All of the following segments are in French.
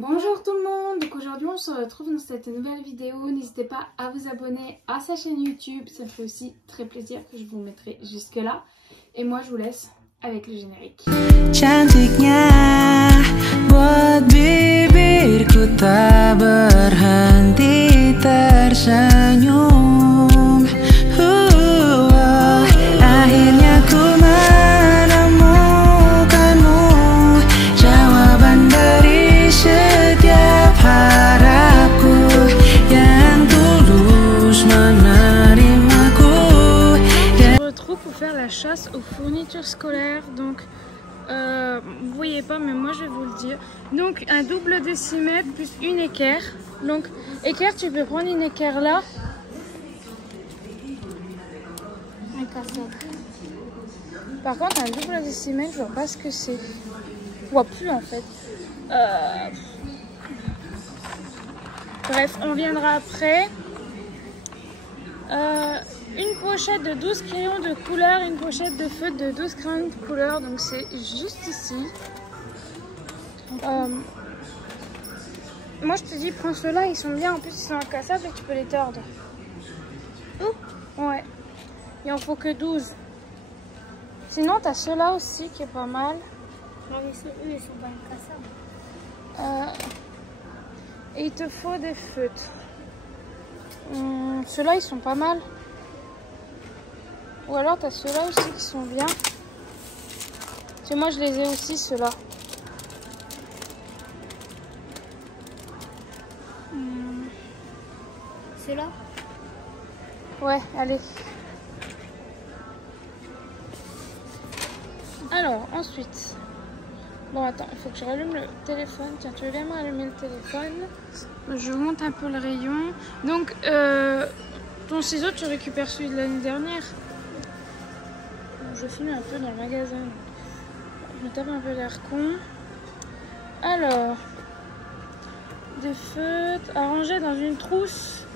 Bonjour tout le monde, donc aujourd'hui on se retrouve dans cette nouvelle vidéo. N'hésitez pas à vous abonner à sa chaîne YouTube, ça me fait aussi très plaisir, que je vous mettrai jusque là. Et moi je vous laisse avec le générique. Cantiknya buat bibirku tak berhenti tersenyum. Akhirnya ku menemukanmu, jawaban dari setiap harapku yang tulus menerimaku. Je me retrouve pour faire la chasse aux fournitures scolaires. Donc vous voyez pas, mais moi je vais vous le dire. Donc un double décimètre plus une équerre. Donc équerre, tu peux prendre une équerre là. Par contre, un double décimètre, je vois pas ce que c'est. Je vois plus en fait. Bref, on viendra après. Une pochette de 12 crayons de couleur, une pochette de feutre de 12 crayons de couleur. Donc c'est juste ici. Moi je te dis, prends ceux-là, ils sont bien. En plus, ils sont incassables et tu peux les tordre. Ouais. Il en faut que 12. Sinon, tu as ceux-là aussi qui est pas mal. Non, mais eux, ils sont pas incassables. Et il te faut des feutres. Ceux-là, ils sont pas mal. Ou alors, tu as ceux-là aussi qui sont bien. Parce que moi, je les ai aussi, ceux-là. Ceux-là? Ouais, allez. Alors, ensuite, bon attends, il faut que je rallume le téléphone. Tiens, tu veux bien m'allumer le téléphone? Je monte un peu le rayon. Donc, ton ciseau, tu récupères celui de l'année dernière. Je filme un peu dans le magasin. Je me tape un peu l'air con. Alors, des feutres à ranger dans une trousse.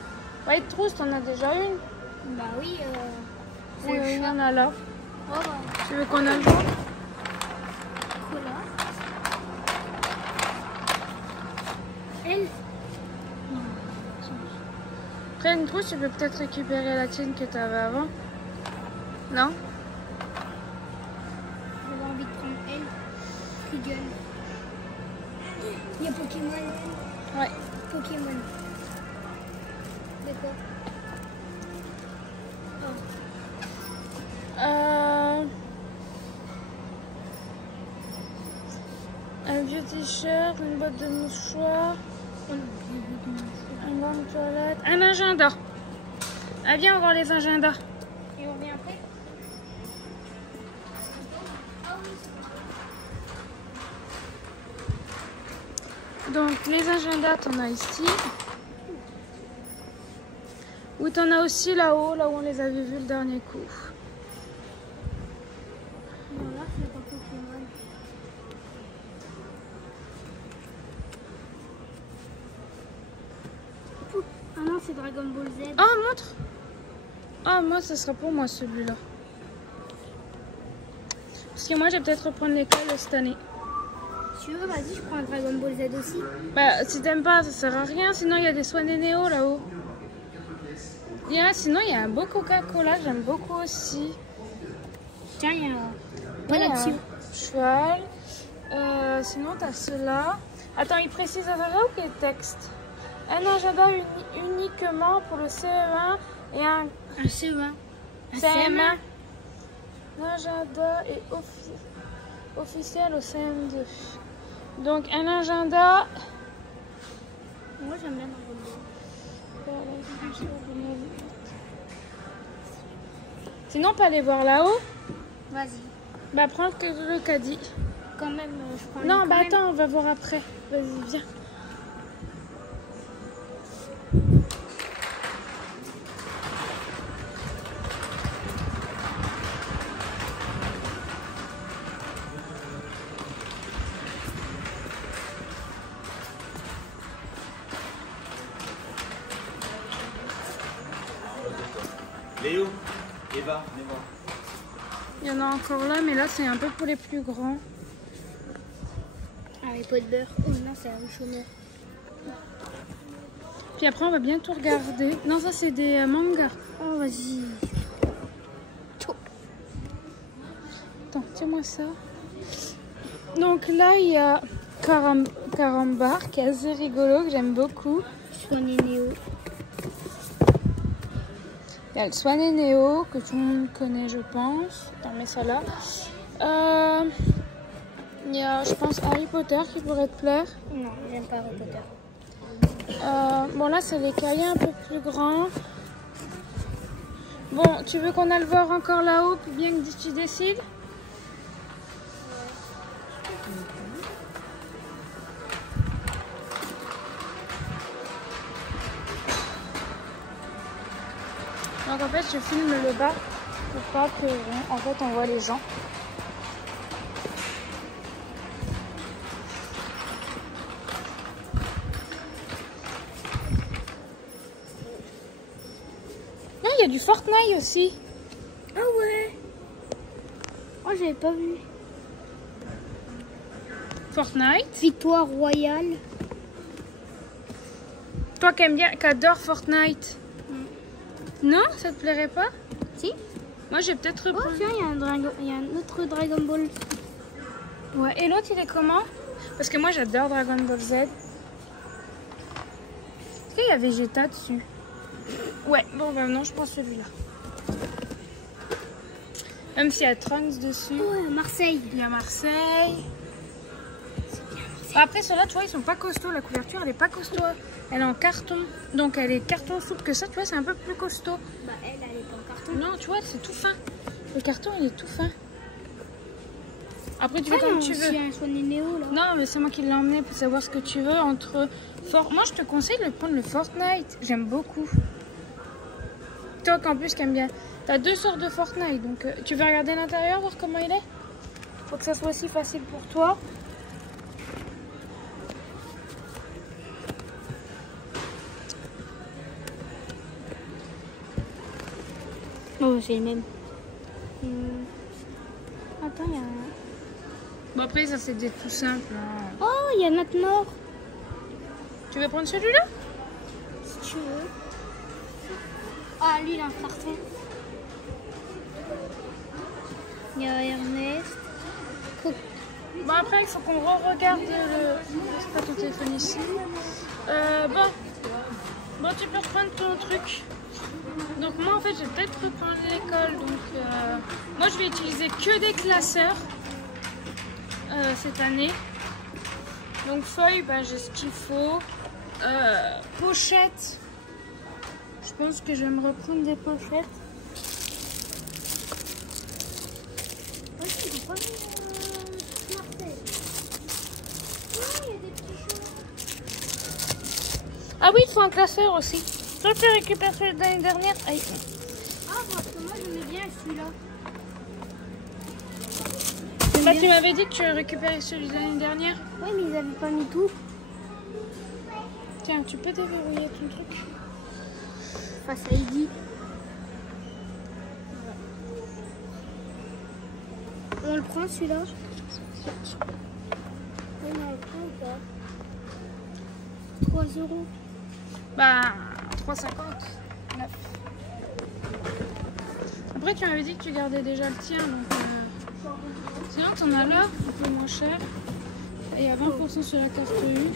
Ouais, de trousse, t'en as déjà une? Bah oui, oui, il y en a là. Oh, bah. Tu veux qu'on aille voir? Elle? Après une trousse, tu peux peut-être récupérer la tienne que tu avais avant. Non? J'avais envie de prendre elle. Rigole. Il y a Pokémon. Ouais. Pokémon. D'accord. Un vieux t-shirt, une boîte de mouchoirs, un banc de toilette, un agenda. Ah, viens, on va voir les agendas. Et on revient après? Donc, les agendas, t'en as ici. Ou t'en as aussi là-haut, là où on les avait vus le dernier coup. Non, là, c'est pas Pokémon. Ah non, c'est Dragon Ball Z. Ah, montre! Ah, moi, ça sera pour moi celui-là. Parce que moi, je vais peut-être reprendre l'école cette année. Si tu veux, vas-y, je prends un Dragon Ball Z aussi. Bah, si t'aimes pas, ça sert à rien. Sinon, il y a des soins des Néo là-haut. Sinon, il y a un beau Coca-Cola, j'aime beaucoup aussi. Tiens, il y a Pas là-dessus. Cheval. Sinon, t'as ceux-là. Attends, il précise agenda ou quel texte? Un agenda uniquement pour le CE1 et un CE1. CM1. L'agenda est officiel au CM2. Donc, un agenda. Moi, j'aime bien Dragon Ball. Sinon, on peut aller voir là-haut. Vas-y. Bah, prends le caddie. Quand même, je prends Non, quand bah même. attends, on va voir après. Vas-y, viens. Léo, Eva, venez voir. Il y en a encore là, mais là c'est un peu pour les plus grands. Avec pot de beurre. Oh non. c'est un chômeur. Puis après, on va bien tout regarder. Non, ça, c'est des mangas. Oh, vas-y. Attends, tiens-moi ça. Donc là, il y a Carambar, qui est assez rigolo, que j'aime beaucoup. Swan et Néo. Il y a le Swan et Néo, que tout le monde connaît, je pense. Attends, mets ça là. Il y a, je pense, Harry Potter qui pourrait te plaire. Non, j'aime pas Harry Potter. Bon, là, c'est les cahiers un peu plus grands. Bon, tu veux qu'on aille le voir encore là-haut, puis bien que tu décides? Donc en fait, je filme le bas pour pas que, en fait, on voit les gens. Non, il y a du Fortnite aussi. Ah ouais. Oh, j'avais pas vu. Fortnite. Victoire royale. Toi qui aimes bien, qui adore Fortnite. Non, ça te plairait pas? Si. Moi, j'ai peut-être Oh, repris. tiens, il y a un autre Dragon Ball. Ouais, et l'autre, il est comment? Parce que moi, j'adore Dragon Ball Z. Est-ce qu'il y a Vegeta dessus? Ouais, bon, ben non, je prends celui-là. Même s'il y a Trunks dessus. Ouais, Marseille. Il y a Marseille. Après, ceux-là, tu vois, ils sont pas costauds. La couverture, elle est pas costaud. Elle est en carton. Donc, elle est carton souple que ça, tu vois, c'est un peu plus costaud. Bah, elle est en carton. Non, tu vois, c'est tout fin. Le carton, il est tout fin. Après, tu fais Ah, comme non, tu veux. il y a un Swan et Néo, là. Non, mais c'est moi qui l'ai emmené pour savoir ce que tu veux entre... Moi, je te conseille de prendre le Fortnite. J'aime beaucoup. Toi, en plus, qui aime bien. T'as deux sortes de Fortnite. Donc, tu veux regarder l'intérieur, voir comment il est? Faut que ça soit aussi facile pour toi. Oh, c'est le même. Attends, il y a un... Bon, après, ça, c'est des tout simples. Hein. Oh, il y a notre mort. Tu veux prendre celui-là? Si tu veux. Ah, lui, il a un carton. Il y a Ernest. Bon, après, il faut qu'on re-regarde le... C'est pas ton téléphone ici. Bon, tu peux reprendre ton truc. Donc moi, en fait, je vais peut-être reprendre l'école. Donc, moi, je vais utiliser que des classeurs cette année. Donc, feuilles, ben, j'ai ce qu'il faut. Pochettes. Je pense que je vais me reprendre des pochettes. Ah oui, il faut un classeur aussi. Toi, tu récupères celui de l'année dernière. Aïe. Ah, parce que moi, j'aimais bien celui-là. Bah, tu m'avais dit que tu récupérais celui de l'année dernière. Oui, mais ils n'avaient pas mis tout. Tiens, tu peux déverrouiller ton truc. Face à Heidi. On le prend celui-là? Oui, mais on le prend ou pas? 3 €. Bah, 3,50. 9. Après, tu m'avais dit que tu gardais déjà le tien. Donc, sinon, tu en as là, un peu moins cher. Et il y a 20% sur la carte U.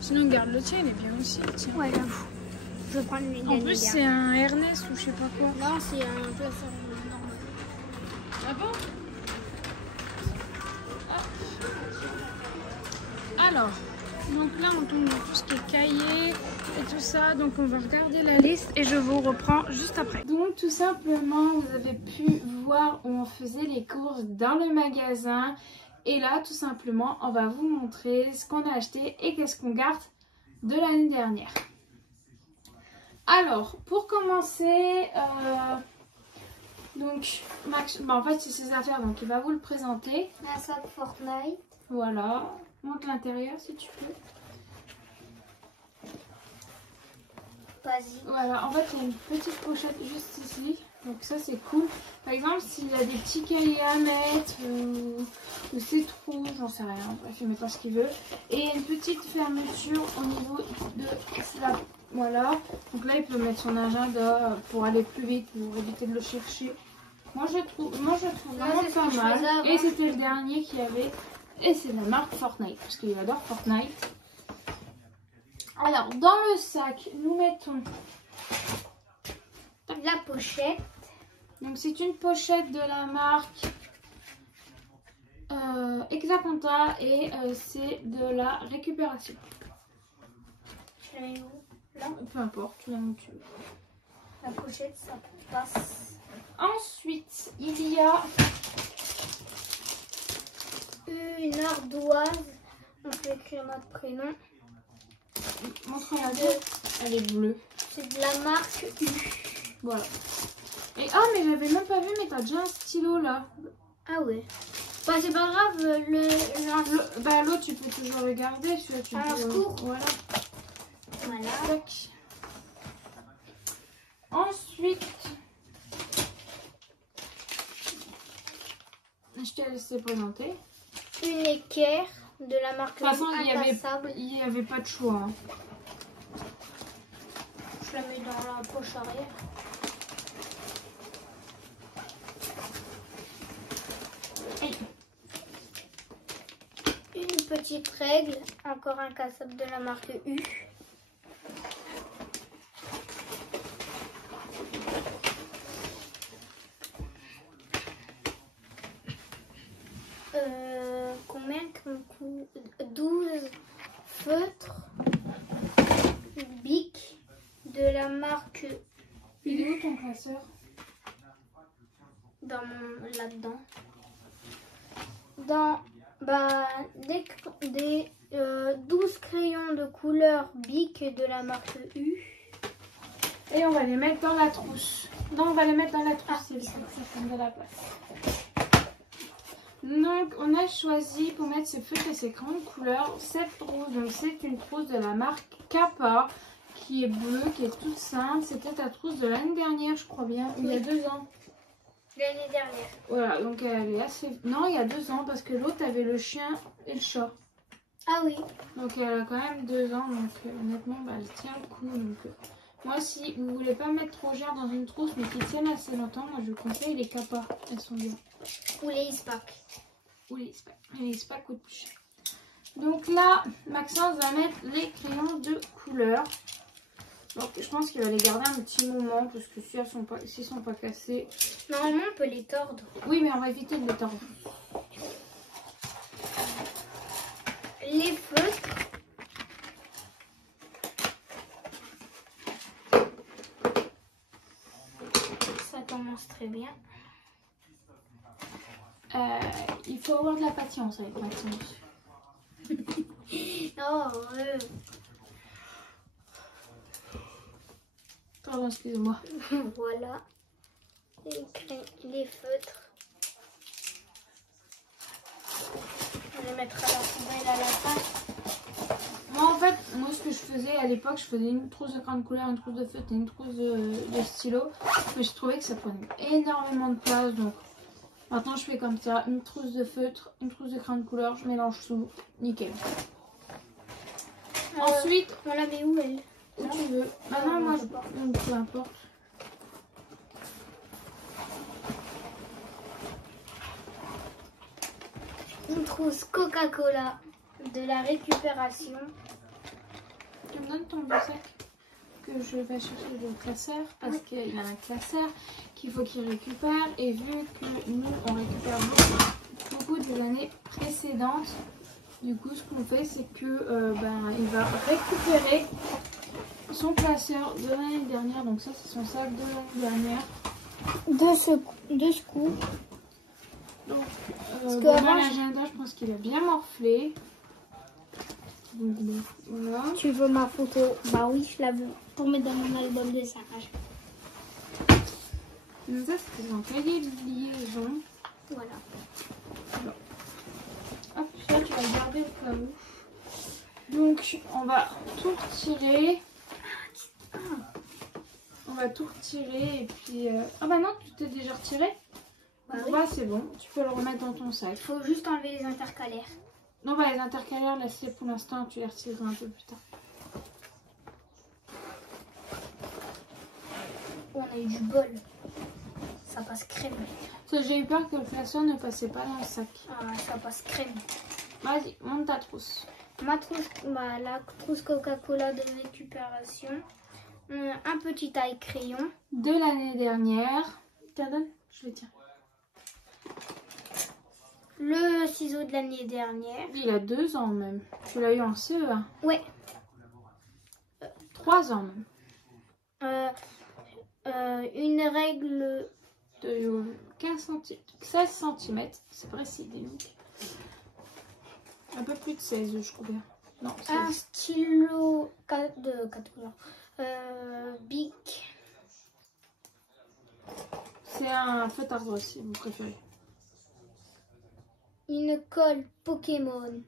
Sinon, garde le tien, il est bien aussi. Le tien. Ouais, j'avoue. Je vais prendre une En plus, c'est un Ernest ou je sais pas quoi. Non, c'est un classeur normal. Ah bon? Alors, donc là on tombe dans tout ce qui est cahier et tout ça, donc on va regarder la liste et je vous reprends juste après. Donc tout simplement, vous avez pu voir où on faisait les courses dans le magasin et là tout simplement on va vous montrer ce qu'on a acheté et qu'est-ce qu'on garde de l'année dernière. Alors, pour commencer, donc Max, en fait c'est ses affaires, donc il va vous le présenter. Un sac Fortnite. Voilà. Montre l'intérieur si tu peux. Vas-y. Voilà, en fait il y a une petite pochette juste ici. Donc ça c'est cool. Par exemple s'il y a des petits cahiers à mettre ou c'est trop, j'en sais rien. Bref, il met pas ce qu'il veut. Et une petite fermeture au niveau de la... Voilà. Donc là il peut mettre son agenda pour aller plus vite, pour éviter de le chercher. Moi je trouve vraiment pas mal. Et c'était le dernier qu'il y avait. Et c'est la marque Fortnite. Parce qu'il adore Fortnite. Alors dans le sac, nous mettons la pochette. Donc c'est une pochette de la marque Exaconta et c'est de la récupération. Je l'ai où? Là. Peu importe, tu l'as où tu veux. La pochette, ça passe. Ensuite, il y a une ardoise. On peut écrire notre prénom. Montre-la deux. Elle est bleue. C'est de la marque U. Voilà. Et ah, mais j'avais même pas vu, mais t'as déjà un stylo là. Ah ouais. Bah c'est pas grave, bah l'autre tu peux toujours le garder, celui-là tu peux. Secours. Voilà. Voilà. Tac. Ensuite, je t'ai laissé présenter. Une équerre de la marque. De toute façon, Incassable. il y avait pas de choix. Hein. Je la mets dans la poche arrière. Une petite règle, encore incassable de la marque U. Combien qu'on coûte? 12 feutres Bic de la marque. Il est où ton classeur? Là-dedans. Dans des 12 crayons de couleur Bic de la marque U. Et on va les mettre dans la trousse. Non, on va les mettre dans la trousse, c'est ça prend de la place. Donc, on a choisi pour mettre ces feutres et ces crayons de couleur cette trousse. Donc, c'est une trousse de la marque Kappa qui est bleue, qui est toute simple. C'était ta trousse de l'année dernière, je crois bien, il y a 2 ans. L'année dernière. Voilà, donc elle est assez... Non, il y a 2 ans, parce que l'autre avait le chien et le chat. Ah oui. Donc elle a quand même 2 ans, donc honnêtement, bah, elle tient le coup. Donc, moi, si vous voulez pas mettre trop cher dans une trousse, mais qui tiennent assez longtemps, moi je vous conseille les Kappa. Elles sont bien. Ou les Ispac. Ou les Ispac. Les Ispac coûtent plus cher. Donc là, Maxence va mettre les crayons de couleur. Donc je pense qu'il va les garder un petit moment, parce que s'ils sont pas cassés... Normalement, on peut les tordre. Oui, mais on va éviter de les tordre. Les feutres. Ça commence très bien. Il faut avoir de la patience avec Maxence. Oh, Pardon, excusez-moi. Voilà. Les feutres. On les mettra à la poubelle à la fin. Moi, en fait, ce que je faisais à l'époque, je faisais une trousse de crayons de couleur, une trousse de feutre et une trousse de stylo. Mais je trouvais que ça prenait énormément de place. Donc maintenant, je fais comme ça. Une trousse de feutre, une trousse de crayons de couleur, je mélange tout. Nickel. Ensuite, on la met où elle? où tu veux. Maintenant, moi, peu importe. Une trousse Coca-Cola de la récupération. Tu me donnes ton vieux sac que je vais chercher le classeur parce qu'il y a un classeur qu'il faut qu'il récupère et vu que nous on récupère beaucoup des années précédentes, du coup ce qu'on fait c'est que il va récupérer son classeur de l'année dernière. Donc ça c'est son sac de l'année dernière. De ce coup. Donc dans l'agenda je pense qu'il a bien morflé. Donc voilà. Tu veux ma photo? Bah oui, je la veux. Pour mettre dans mon album de sarrage. Donc ça c'est un cahier de liaison. Voilà. Hop, là tu vas le garder au cas où. Donc on va tout retirer. On va tout retirer et puis... Ah bah non, tu t'es déjà retiré. Bah oui. Bah c'est bon, tu peux le remettre dans ton sac. Il faut juste enlever les intercalaires. Non bah les intercalaires, là c'est pour l'instant, tu les retireras un peu plus tard. Oh, on a eu du bol. Ça passe crème. Ça, j'ai eu peur que le classeur ne passait pas dans le sac. Ah, ça passe crème. Vas-y, monte ta trousse. Ma trousse, bah, la trousse Coca-Cola de récupération. Un petit taille crayon. De l'année dernière. Tiens, donne, je le tiens. Le ciseau de l'année dernière. Il a 2 ans même. Tu l'as eu en CE1. Ouais. 3 ans même. Une règle De 15 cm. 16 cm. C'est précis, dis donc. Un peu plus de 16, je crois bien. Non, 16. un stylo de 4 couleurs. Bic. C'est un feutre à si vous préférez. Une colle Pokémon.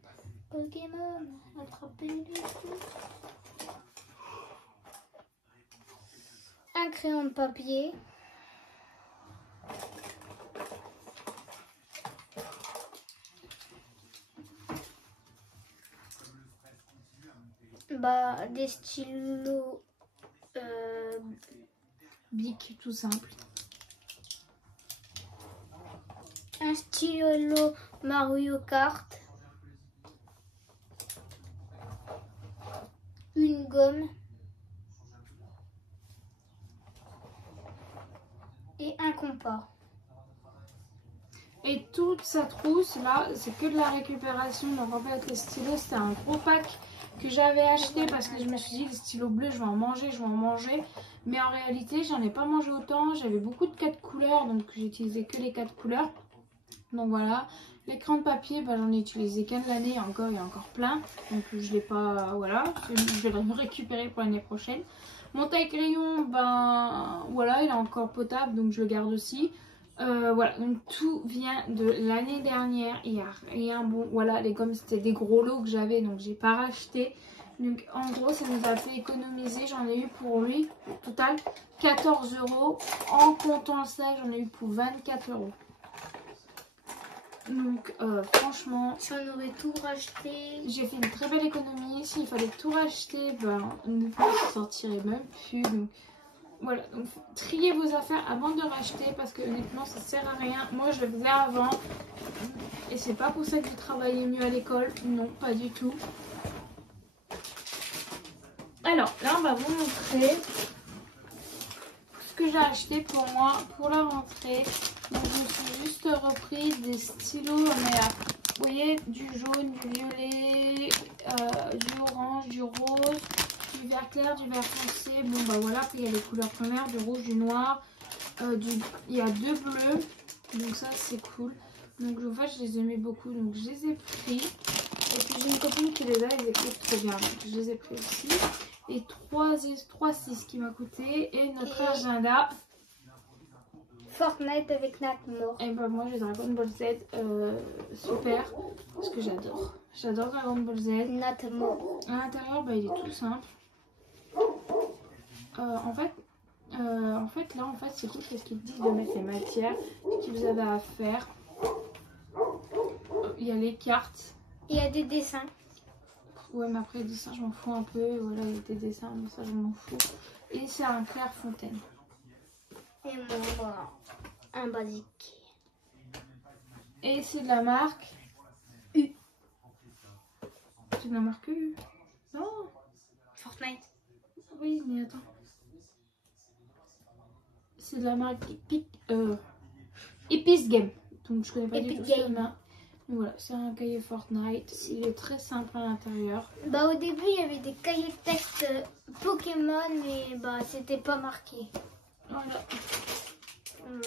Pokémon, attrapez les coups. Un crayon de papier. Bah, des stylos Bic, tout simple. un stylo Mario Kart, une gomme et un compas. Et toute sa trousse, là, c'est que de la récupération. Donc en fait, les stylos, c'était un gros pack que j'avais acheté parce que je me suis dit, les stylos bleus, je vais en manger. Mais en réalité, j'en ai pas mangé autant. J'avais beaucoup de 4 couleurs, donc j'ai utilisé que les 4 couleurs. Donc voilà. L'écran de papier, bah, j'en ai utilisé qu'un de l'année. Il y a encore plein. Donc je l'ai pas, voilà. Je vais le récupérer pour l'année prochaine. Mon taille-crayon, ben voilà, il est encore potable, donc je le garde aussi. Voilà, donc tout vient de l'année dernière. Il n'y a rien bon. Voilà, les gommes, c'était des gros lots que j'avais, donc j'ai pas racheté. Donc en gros, ça nous a fait économiser. J'en ai eu pour lui, au total, 14 €. En comptant le sac, j'en ai eu pour 24 €. Donc franchement, Si on aurait tout racheté, j'ai fait une très belle économie. S'il fallait tout racheter, ben honnêtement, je sortirais même plus. Donc voilà, donc triez vos affaires avant de racheter parce que honnêtement ça sert à rien. Moi je le faisais avant et c'est pas pour ça que vous travaillez mieux à l'école, non, pas du tout. Alors là on va vous montrer ce que j'ai acheté pour moi pour la rentrée. Donc je me suis juste repris des stylos, mais vous voyez, du jaune, du violet, du orange, du rose, du vert clair, du vert foncé. Bon bah voilà, après il y a les couleurs primaires, du rouge, du noir, il y a 2 bleus, donc ça c'est cool. Donc en fait je les aimais beaucoup, donc je les ai pris. Et puis j'ai une copine qui les a, ils écoutent trop bien, donc je les ai pris aussi. Et 3,6 qui m'a coûté, et notre agenda. Fortnite avec Nat Mort. Et bah moi j'ai Dragon Ball Z, super, parce que j'adore. J'adore Dragon Ball Z. Nat Mort. À l'intérieur, bah, il est tout simple. En fait, c'est cool parce qu'ils disent de mettre les matières que vous avez à faire. Il y a les cartes. Il y a des dessins. Ouais, mais après les dessins, je m'en fous un peu. Voilà, il y a des dessins, mais ça, je m'en fous. Et c'est un Clairefontaine. Et moi, un basique. Et c'est de la marque U. C'est de la marque U. Non. Fortnite. Oui, mais attends. C'est de la marque Epic Game. Donc je connais pas du tout ce nom. Voilà, c'est un cahier Fortnite. Il est très simple à l'intérieur. Bah au début il y avait des cahiers de texte Pokémon, mais bah c'était pas marqué. Voilà. Ouais,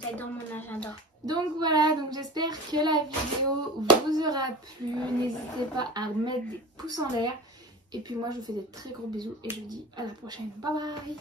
j'adore mon agenda. Donc voilà, donc j'espère que la vidéo vous aura plu. N'hésitez pas à mettre des pouces en l'air. Et puis moi je vous fais des très gros bisous et je vous dis à la prochaine. Bye bye.